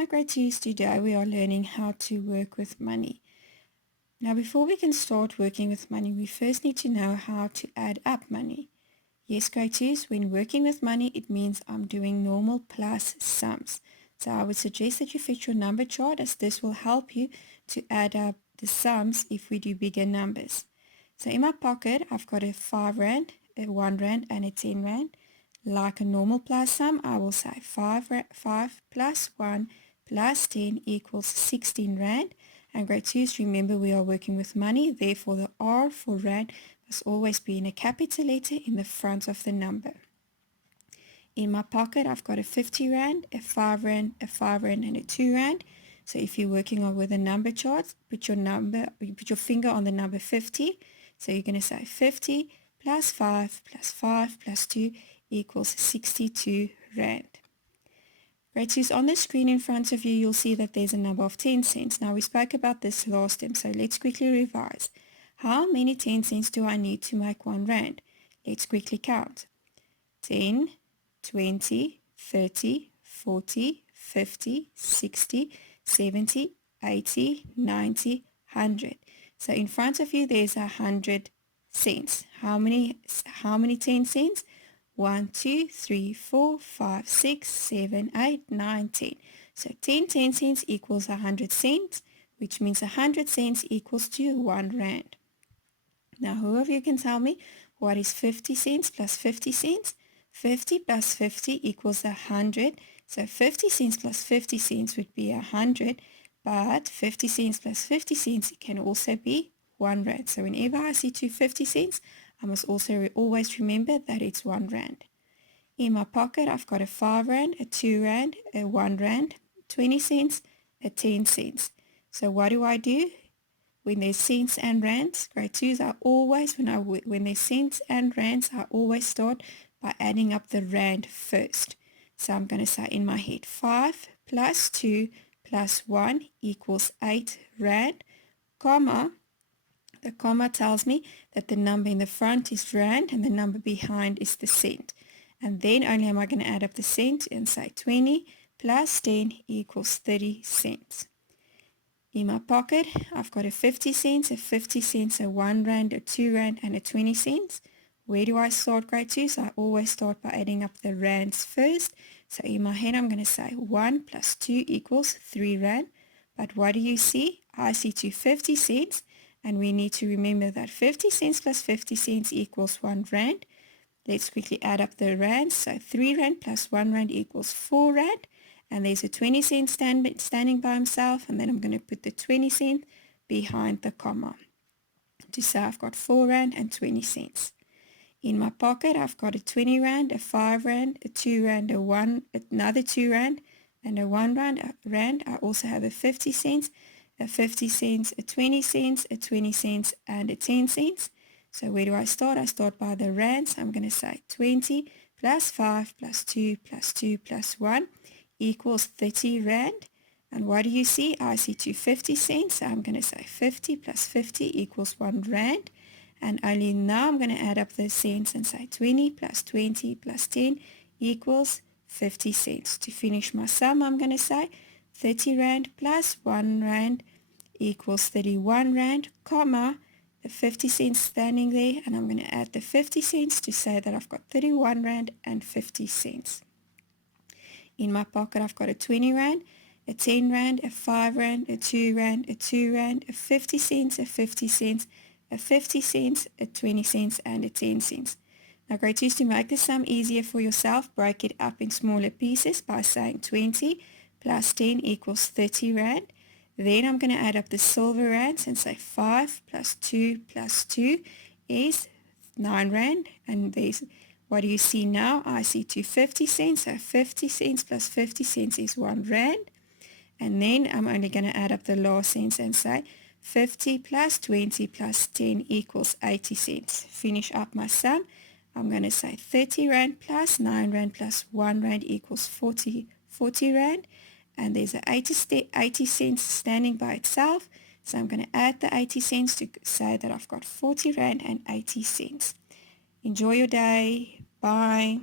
Hi grade 2s, today we are learning how to work with money. Now before we can start working with money, we first need to know how to add up money. Yes grade 2s, when working with money it means I'm doing normal plus sums. So I would suggest that you fetch your number chart as this will help you to add up the sums if we do bigger numbers. So in my pocket I've got a 5 rand, a 1 rand and a 10 rand. Like a normal plus sum, I will say 5 plus 1 plus 10 equals 16 rand. And grade 2s, remember we are working with money, therefore the R for rand must always be in a capital letter in the front of the number. In my pocket, I've got a 50 rand, a 5 rand, a 5 rand, and a 2 rand. So if you're working on with a number chart, put your finger on the number 50. So you're going to say 50 plus 5 plus 5 plus 2 equals 62 rand. Great, so on the screen in front of you, you'll see that there's a number of 10 cents. Now we spoke about this last time, so let's quickly revise. How many 10 cents do I need to make 1 rand? Let's quickly count. 10, 20, 30, 40, 50, 60, 70, 80, 90, 100. So in front of you, there's 100 cents. How many 10 cents? 1, 2, 3, 4, 5, 6, 7, 8, 9, 10. So 10 cents equals 100 cents, which means 100 cents equals to 1 rand. Now, who of you can tell me what is 50 cents plus 50 cents? 50 plus 50 equals 100. So 50 cents plus 50 cents would be 100, but 50 cents plus 50 cents can also be 1 rand. So whenever I see 250 cents, I must also always remember that it's 1 rand. In my pocket, I've got a 5 rand, a 2 rand, a 1 rand, 20 cents, a 10 cents. So what do I do? When there's cents and rands, grade 2s are always, when there's cents and rands, I always start by adding up the rand first. So I'm going to say in my head, 5 plus 2 plus 1 equals 8 rand, comma, the comma tells me that the number in the front is rand and the number behind is the cent. And then only am I going to add up the cent and say 20 plus 10 equals 30 cents. In my pocket, I've got a 50 cents, a 50 cents, a 1 rand, a 2 rand, and a 20 cents. Where do I start grade 2? So I always start by adding up the rands first. So in my head, I'm going to say 1 plus 2 equals 3 rand. But what do you see? I see 50 cents. And we need to remember that 50 cents plus 50 cents equals 1 rand. Let's quickly add up the rands. So 3 rand plus 1 rand equals 4 rand. And there's a 20 cent standing by himself, and then I'm going to put the 20 cent behind the comma to say I've got 4 rand and 20 cents. In my pocket, I've got a 20 rand, a 5 rand, a 2 rand, another 2 rand, and a 1 rand. I also have a 50 cents, a 50 cents, a 20 cents, a 20 cents, and a 10 cents. So where do I start? I start by the rands. I'm going to say 20 plus 5 plus 2 plus 2 plus 1 equals 30 rand. And what do you see? I see 250 cents. So I'm going to say 50 plus 50 equals 1 rand. And only now I'm going to add up the cents and say 20 plus 20 plus 10 equals 50 cents. To finish my sum, I'm going to say 30 rand plus 1 rand equals 31 rand, comma, the 50 cents standing there, and I'm going to add the 50 cents to say that I've got 31 rand and 50 cents. In my pocket, I've got a 20 rand, a 10 rand, a 5 rand, a 2 rand, a 2 rand, a 50 cents, a 50 cents, a 50 cents, a 20 cents, and a 10 cents. Now, grade 2s, to make the sum easier for yourself, break it up in smaller pieces by saying 20 plus 10 equals 30 rand. Then I'm going to add up the silver rands and say 5 plus 2 plus 2 is 9 rand. And there's, what do you see now? I see 250 cents. So 50 cents plus 50 cents is 1 rand. And then I'm only going to add up the last cents and say 50 plus 20 plus 10 equals 80 cents. Finish up my sum. I'm going to say 30 rand plus 9 rand plus 1 rand equals 40 rand. And there's a 80 cents standing by itself. So I'm going to add the 80 cents to say that I've got 40 rand and 80 cents. Enjoy your day. Bye.